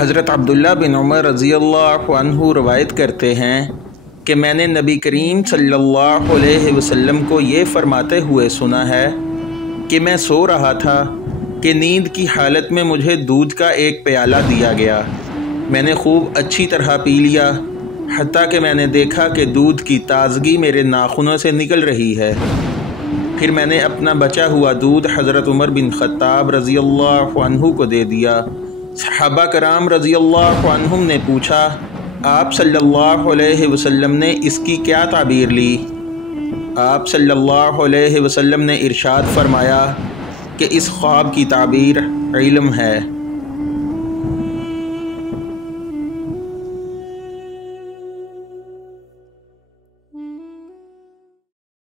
حضرت عبداللہ بن عمر رضی اللہ عنہ روایت کرتے ہیں کہ میں نے نبی کریم صلی اللہ علیہ وسلم کو یہ فرماتے ہوئے سنا ہے کہ میں سو رہا تھا کہ نیند کی حالت میں مجھے دودھ کا ایک پیالہ دیا گیا۔ میں نے خوب اچھی طرح پی لیا، حتیٰ کہ میں نے دیکھا کہ دودھ کی تازگی میرے ناخنوں سے نکل رہی ہے۔ پھر میں نے اپنا بچا ہوا دودھ حضرت عمر بن خطاب رضی اللہ عنہ کو دے دیا۔ صحابہ کرام رضی اللہ عنہم نے پوچھا، آپ صلی اللہ علیہ وسلم نے اس کی کیا تعبیر لی؟ آپ صلی اللہ علیہ وسلم نے ارشاد فرمایا کہ اس خواب کی تعبیر علم ہے۔